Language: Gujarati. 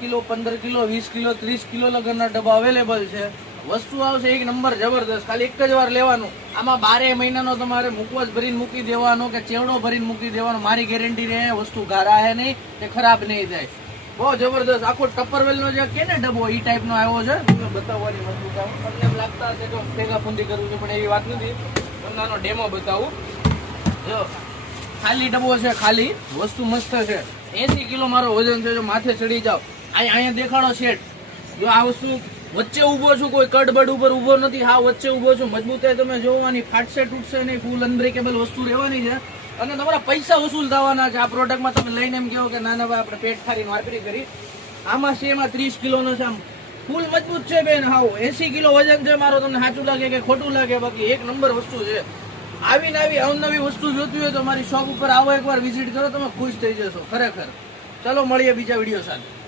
કિલો, 15 કિલો, 20 કિલો, 30 કિલો લગનના ડબ્બા અવેલેબલ છે. વસ્તુ આવશે એક નંબર જબરદસ્ત. ખાલી એક જ વાર લેવાનું. આમાં 12 મહિનાનો તમારે મુખવાસ ભરીને મૂકી દેવાનો કે ચેવડો ભરીને મૂકી દેવાનો. મારી ગેરંટી રહે, વસ્તુ ગારા હે નહીં, તે ખરાબ નહીં થાય. બહુ જબરદસ્ત. આખો ટપરવેલ નો જે કે ને ડબ્બો એ ટાઈપ નો આવ્યો છે. તમને બતાવવાની વસ્તુ તમને એમ લાગતા હશે કે ભેગા ફૂંદી કરવું છે, પણ એવી વાત નથી. તમને આનો ડેમો બતાવું. જો ખાલી ડબ્બો છે, ખાલી વસ્તુ મસ્ત છે. 80 કિલો મારો વજન છે. જો માથે ચડી જાવ, અહીંયા દેખાડો શેઠ. જો આ વસ્તુ વચ્ચે ઉભો છું, કોઈ કડબડ ઉપર ઉભો નથી. હા, વચ્ચે ઉભો છું. મજબૂતાઈ તમે જોવાની, ફાટશે તૂટશે નહીં. ફૂલ અનબ્રેકેબલ વસ્તુ રહેવાની છે અને તમારા પૈસા વસૂલ થવાના છે. આ પ્રોડક્ટમાં તમે લઈને એમ કહો કે ના ના ભાઈ આપણે પેટ ફાડીને વાપરી કરી. આમાં છે, એમાં 30 કિલોનો છે. આમ ફૂલ મજબૂત છે બેન. હાવ 80 કિલો વજન છે મારો. તમને સાચું લાગે કે ખોટું લાગે, બાકી એક નંબર વસ્તુ છે. આવીને આવી અવનવી વસ્તુ જોતી હોય તો મારી શોપ ઉપર આવો, એકવાર વિઝિટ કરો, તમે ખુશ થઈ જશો ખરેખર. ચલો મળીએ બીજા વિડીયો સાથે.